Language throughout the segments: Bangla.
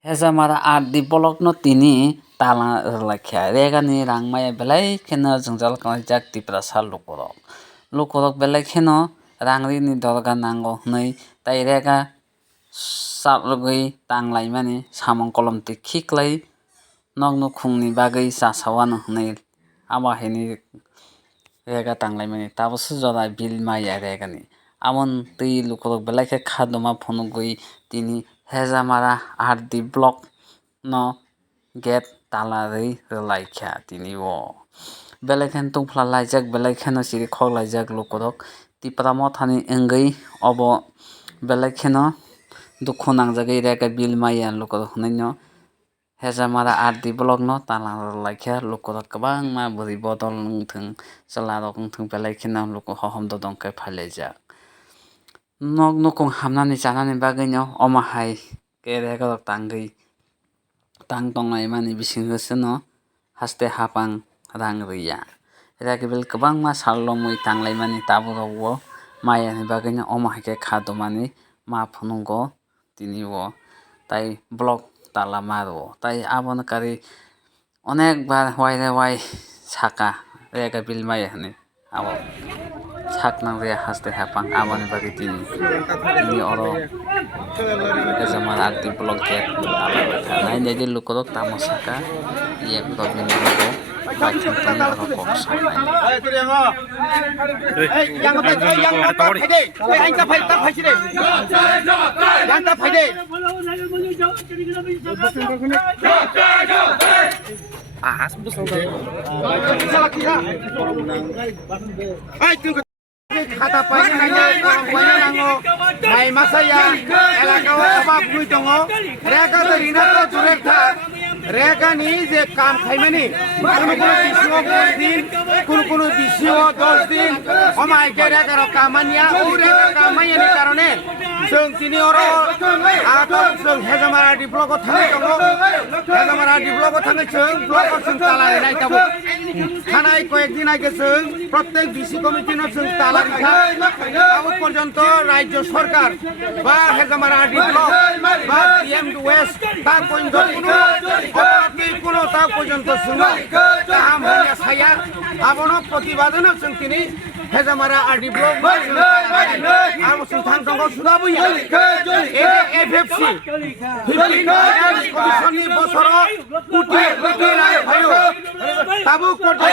Hesamara ardi bolokno tini tala rwlaikha regani rangmaya belai kheno jwngjal kalaijak tipra lukorok. Lukorok belai kheno rangrini dorga nango hwnwi tei rega chaprwgwi tanglaimani samung kolomtwi khiklai nog nukhungni bagwi chasawano hwnwi amo haini rega tanglaimani taboso jora bill maya regani amoni twi lukorok belai khe khadoma phunukgwi tini Hesamara ardi block no gate talarwi rwlaikha tini o belai kheno tungflaijak belai kheno chiri khoklaijak lukorok tipra mothani wngwi obo belai kheno dukhu nangjagwi rega bill maya lukorok hwnwi no Hesamara ardi block no tala rwlaikha lukorok kwbangma bwrwi bodol wngthang chwlarok wngthang belai kheno hohom dodong khe phailajak. Nog nukung hamnani chanani bagwi no omo hai khe rega rok tangtongnai bisingo no haste hapang rang rwya. Rega bill kwbangma salromwi tanglaimani tabuk mayani bagwi no omo hai khe khadomani ma phunugo tini o tei block tala maro tei abono kari onek bar waire saka rega bill maya hwnwi abo saknang rwya haste hapang aboni bagwi tini oro Hesamara ardi block gate tala nainai lukorok tamo saka ekrok bini logo baithum tongwi oro kok sanai. Kata painanya orang banyak nango, mai masaya, elaka apa pun tongo, reka terina to jurekta, reka ni je kam khaimani, kuno bisio 10 din, omai ke reka ro kamanya, reka kamanya ni karone, जों तिनि अरो आतो जों Hesamara ardi block थाङै दङ Hesamara ardi block थाङै जों block जों तालारि नायताबो थानाय कয়েকদিন আগে जों प्रत्येक ডিসি কমিটিनो जों तालारि आबो पर्यन्त রাজ্য সরকার বা Hesamara ardi block বা টিএম ওয়েস্ট তা পর্যন্ত কোনো তা পর্যন্ত শুনো কাম হইয়া ছায়া আবনো প্রতিবাদনো जों तिनि Hesamara ardi block आबो जों थांगौ सुदाबोया FFC কমিশননি বছর কোটি রায় भयो তাবু কোটি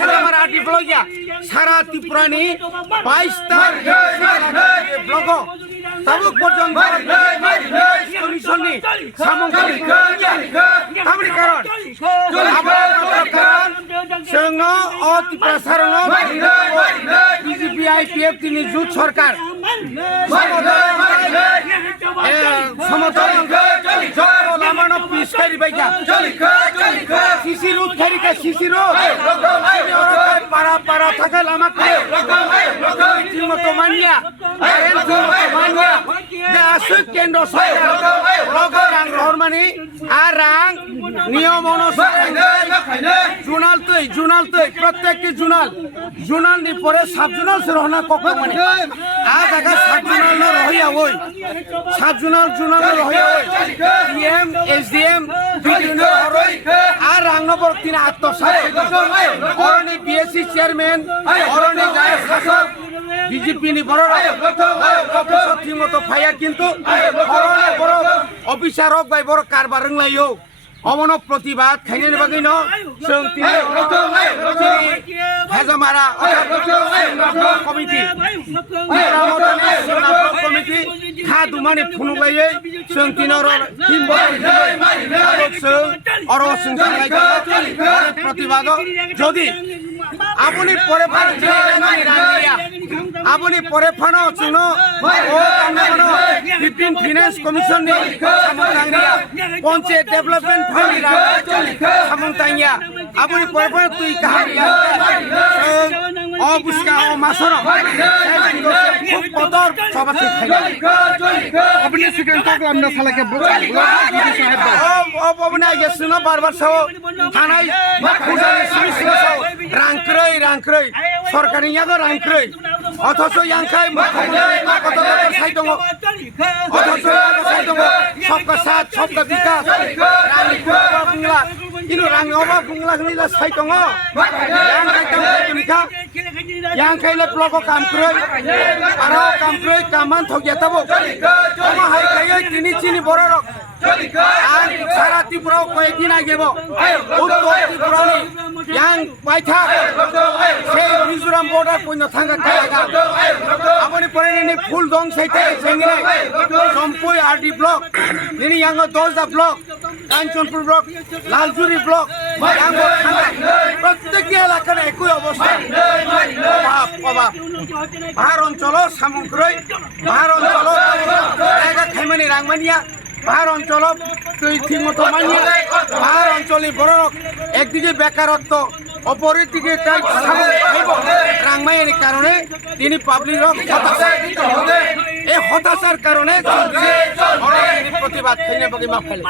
Hesamara ardi block ya সারা ত্রিপুরানি 22 টা ব্লক তাবু পর্যন্ত কমিশননি সামগ্রী তাবরি কারণ जोङो ত্রিপুরা সারনো বিজেপি আইপিএফ তিনি জুট সরকার সমর্থন Lamano পিসকারি বাইকা CC root খারিকা CC root পাড়া থাকা লামাকে ঠিকমতো মানিয়া যে আসুক কেন্দ্র সরকার রাং রহমানি আর রাং নিয়ম অনুসারে জুনাল তৈ প্রত্যেকটি জুনাল নি পরে সাব জুনাল রহনা কখন মানে আজ আগা সাব জুনাল রহিয়া ওই সাব জুনাল রহিয়া ওই ডিএম এসডিএম বিভিন্ন হরই আর রাংনবর তিন আত্মসায় অরণি বিএসসি চেয়ারম্যান অরণি জায়গা শাসক বিজেপি নি বড় ঠিকমতো ফাইয়া কিন্তু বড় অফিসার হোক বাই বড় কারবার রংলাইও অমন প্রতিবাদ খাইনি বাকি ন जों Hesamara কমিটি খাদুমানি ফুনুলাयै जों তিনর প্রতিবাদ যদি আপনি পরে আপনি পরে ফানো চুনো ও 15 ফিনান্স কমিশন নি সামন্তাংরিয়া পঞ্চায়েত ডেভেলপমেন্ট ফান্ড সামন্তাংরিয়া আপনি পরে পরে তুই কাহারিয়া ও বুসকা ও মাসর খুব কদর সবাসে আপনি সেখানে থাকলে আমরা সালাকে ও ববনা গেছনো বারবার সব থানায় খুঁজানি রাংক্রই সরকারি ইয়াগো রাংক্রই অথচ ইয়াংখাই কত সাই দङ অথচ সাই দङ सबका साथ सबका विकास रांनि अभाब बुंला किन्तु रांनि अभाब बुंला खनिला साइ दङ यांखाइले ब्लको काम क्रय आरो काम क्रय कामान थगियाताबो अमा हाइखायै तिनि चिनि बररक आं सारा त्रिपुराव कयेकदिन आगेबो उत्तर त्रिपुरानि yang paitha se Mizoram border poino thanga kaiga apani pore ni full dong saite sengre sompoi RD block nini yang dolda block Kanchanpur block Laljuri block প্রত্যেক এলাকার একই অবস্থা অভাব পাহাড় অঞ্চল সামগ্রী পাহাড় অঞ্চল জায়গা খাইমানি রাংমানিয়া পাহাড় অঞ্চল ঠিক মতো মানিয়া পাহাড় অঞ্চলে বড় একদিকে বেকারত্ব অপরদিকে রাংমাইয়ের কারণে তিনি পাবলিক এই হতাশার কারণে প্রতিবাদ ফেলে